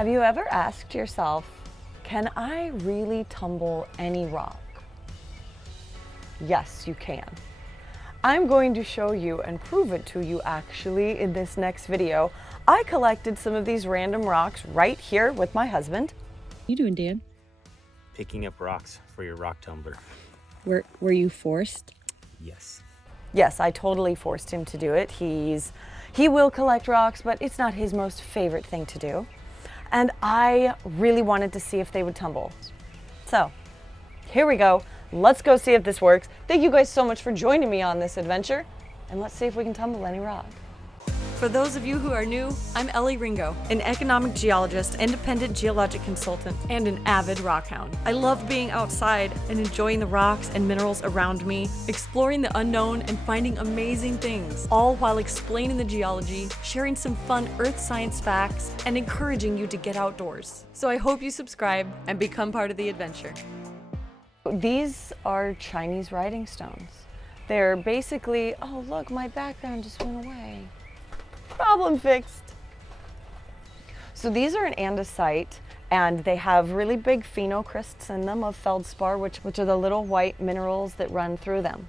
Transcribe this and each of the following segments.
Have you ever asked yourself, can I really tumble any rock? Yes, you can. I'm going to show you and prove it to you actually in this next video. I collected some of these random rocks right here with my husband. What are you doing, Dan? Picking up rocks for your rock tumbler. Were you forced? Yes. Yes, I totally forced him to do it. He will collect rocks, but it's not his most favorite thing to do. And I really wanted to see if they would tumble. So, here we go. Let's go see if this works. Thank you guys so much for joining me on this adventure. And let's see if we can tumble any rock. For those of you who are new, I'm Elley Ringo, an economic geologist, independent geologic consultant, and an avid rockhound. I love being outside and enjoying the rocks and minerals around me, exploring the unknown and finding amazing things, all while explaining the geology, sharing some fun earth science facts, and encouraging you to get outdoors. So I hope you subscribe and become part of the adventure. These are Chinese writing stones. They're basically, oh look, my background just went away. Problem fixed. So these are an andesite, and they have really big phenocrysts in them of feldspar, which are the little white minerals that run through them.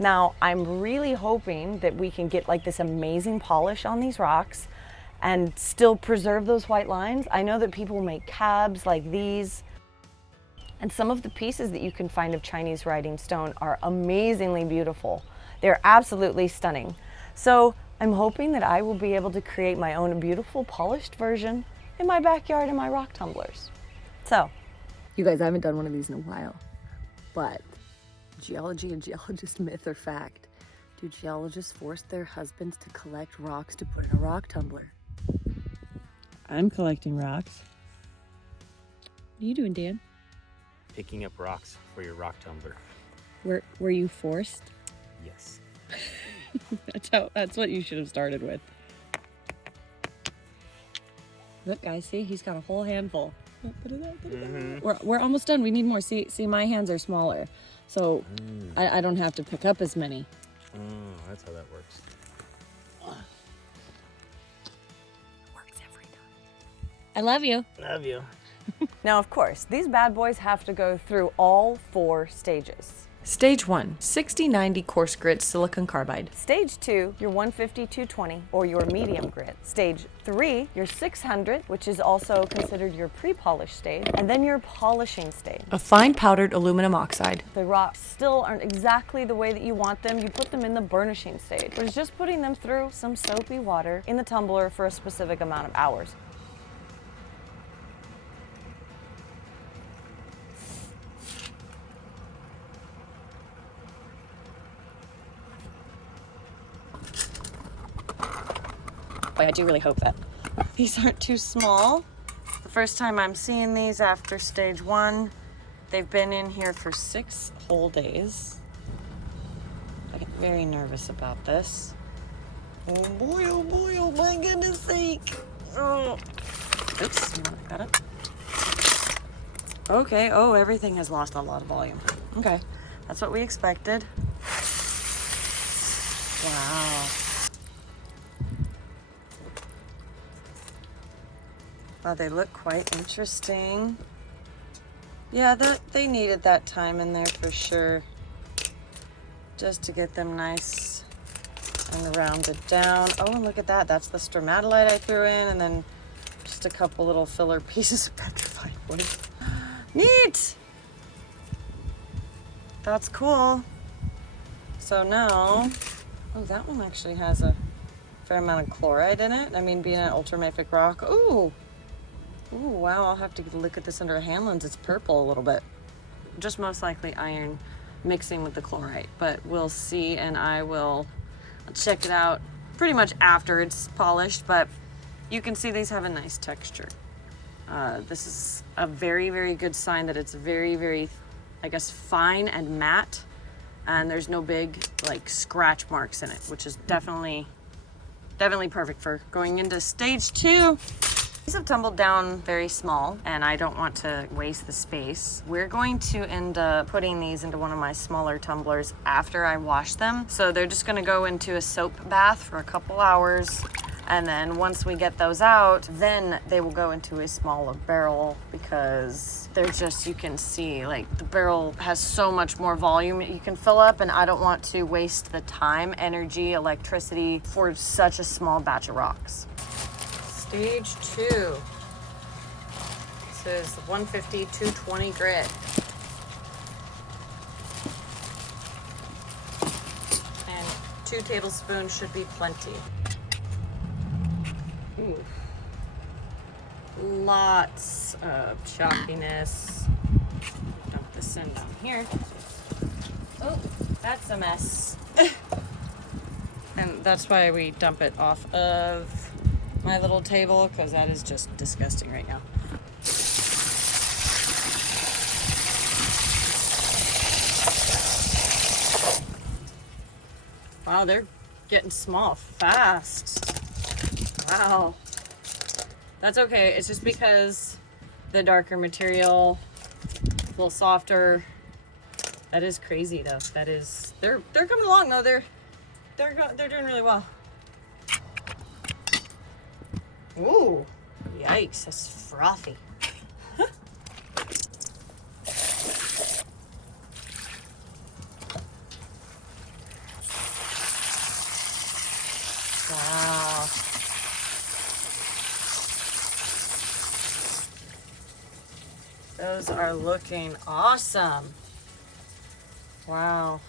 Now, I'm really hoping that we can get like this amazing polish on these rocks and still preserve those white lines. I know that people make cabs like these, and some of the pieces that you can find of Chinese writing stone are amazingly beautiful. They're absolutely stunning. So I'm hoping that I will be able to create my own beautiful polished version in my backyard in my rock tumblers. So, You guys, I haven't done one of these in a while, but geology and geologist myth or fact. Do geologists force their husbands to collect rocks to put in a rock tumbler? I'm collecting rocks. What are you doing, Dan? Picking up rocks for your rock tumbler. Were you forced? Yes. That's what you should have started with. Look, guys, see, he's got a whole handful. We're almost done. We need more. See, my hands are smaller, so I don't have to pick up as many. Oh, that's how that works. Works every time. I love you. Love you. now of course, these bad boys have to go through all 4 stages. Stage 1, 60-90 coarse grit silicon carbide. Stage 2, your 150-220 or your medium grit. Stage 3, your 600, which is also considered your pre-polish stage, and then your polishing stage. A fine powdered aluminum oxide. The rocks still aren't exactly the way that you want them. You put them in the burnishing stage, which is just putting them through some soapy water in the tumbler for a specific amount of hours. I do really hope that these aren't too small. The first time I'm seeing these after stage 1, they've been in here for 6 whole days. I get very nervous about this. Oh boy, oh my goodness sake. Oh. Oops, got it. Okay, oh, everything has lost a lot of volume. Okay, that's what we expected. Wow. Wow, they look quite interesting. Yeah, they needed that time in there for sure. Just to get them nice and rounded down. Oh, and look at that. That's the stromatolite I threw in, and then just a couple little filler pieces of petrified wood. Neat! That's cool. So now, oh, that one actually has a fair amount of chloride in it. I mean, being an ultramafic rock. Ooh, wow, I'll have to look at this under a hand lens. It's purple a little bit. Just most likely iron mixing with the chlorite, but we'll see, and I'll check it out pretty much after it's polished, but you can see these have a nice texture. This is a very, very good sign that it's very, very, I guess, fine and matte, and there's no big, like, scratch marks in it, which is definitely perfect for going into stage 2. These have tumbled down very small, and I don't want to waste the space. We're going to end up putting these into one of my smaller tumblers after I wash them. So they're just gonna go into a soap bath for a couple hours, And then once we get those out, then they will go into a smaller barrel because they're just, you can see like the barrel has so much more volume you can fill up, and I don't want to waste the time, energy, electricity for such a small batch of rocks. Stage 2. This is 150, 220 grit. And 2 tablespoons should be plenty. Ooh. Lots of chalkiness. Dump this in down here. Oh, that's a mess. And that's why we dump it off of my little table, because that is just disgusting right now. Wow, they're getting small fast. Wow. That's okay. It's just because the darker material, a little softer. That is crazy though. That is, they're coming along though. They're doing really well. Ooh, yikes, that's frothy. Wow. Those are looking awesome. Wow.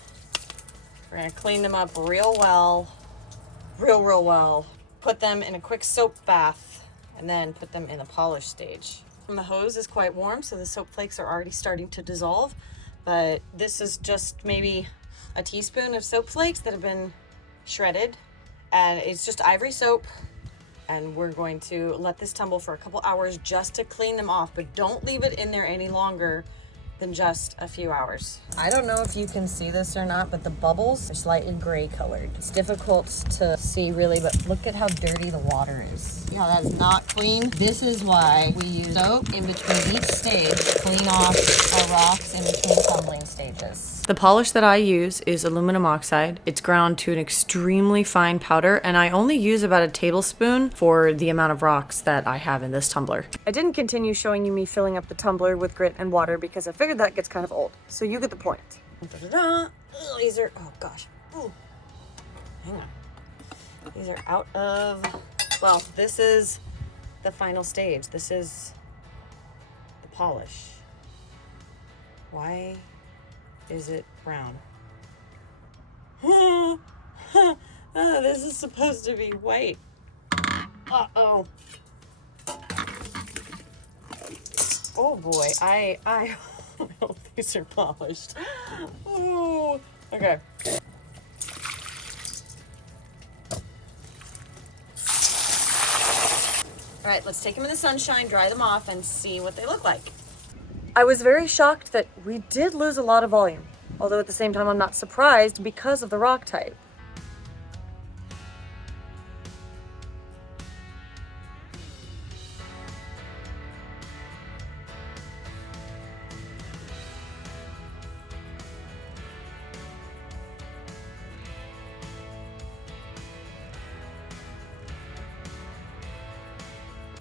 We're gonna clean them up real well. Real well. Put them in a quick soap bath and then put them in the polish stage. And the hose is quite warm, so the soap flakes are already starting to dissolve, but this is just maybe a teaspoon of soap flakes that have been shredded, and it's just ivory soap, and we're going to let this tumble for a couple hours just to clean them off, but don't leave it in there any longer than just a few hours. I don't know if you can see this or not, but the bubbles are slightly gray colored. It's difficult to see really, but look at how dirty the water is. Yeah, that is not clean. This is why we use soap in between each stage to clean off our rocks in between tumbling stages. The polish that I use is aluminum oxide. It's ground to an extremely fine powder, and I only use about a tablespoon for the amount of rocks that I have in this tumbler. I didn't continue showing you me filling up the tumbler with grit and water because I figured that gets kind of old. So you get the point. Ugh, these are, oh gosh. Ooh. Hang on. These are out of, well, this is the final stage. This is the polish. Why is it brown? This is supposed to be white. Uh-oh. Oh boy, I hope these are polished. Ooh. Okay. All right, let's take them in the sunshine, dry them off, and see what they look like. I was very shocked that we did lose a lot of volume, although at the same time I'm not surprised because of the rock type.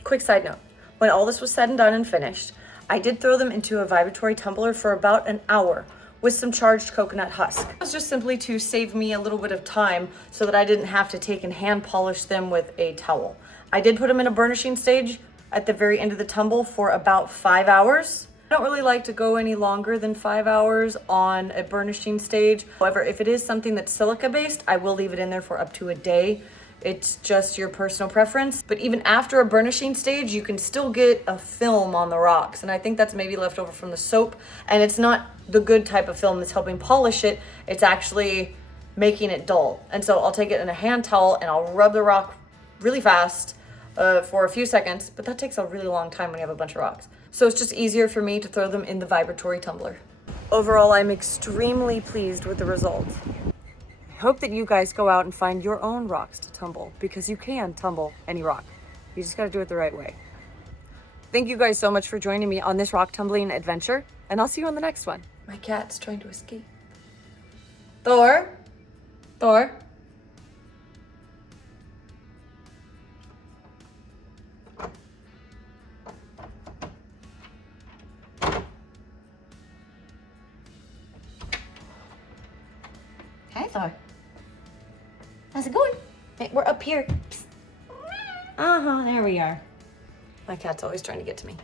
Quick side note, when all this was said and done and finished, I did throw them into a vibratory tumbler for about an hour with some charged coconut husk. It was just simply to save me a little bit of time so that I didn't have to take and hand polish them with a towel. I did put them in a burnishing stage at the very end of the tumble for about 5 hours. I don't really like to go any longer than 5 hours on a burnishing stage. However, if it is something that's silica based, I will leave it in there for up to a day. It's just your personal preference. But even after a burnishing stage, you can still get a film on the rocks. And I think that's maybe left over from the soap. And it's not the good type of film that's helping polish it. It's actually making it dull. And so I'll take it in a hand towel and I'll rub the rock really fast for a few seconds. But that takes a really long time when you have a bunch of rocks. So it's just easier for me to throw them in the vibratory tumbler. Overall, I'm extremely pleased with the result. I hope that you guys go out and find your own rocks to tumble, because you can tumble any rock. You just gotta do it the right way. Thank you guys so much for joining me on this rock tumbling adventure, and I'll see you on the next one. My cat's trying to escape. Thor? Thor? Hi, Thor. How's it going? Hey, we're up here. Uh-huh, there we are. My cat's always trying to get to me.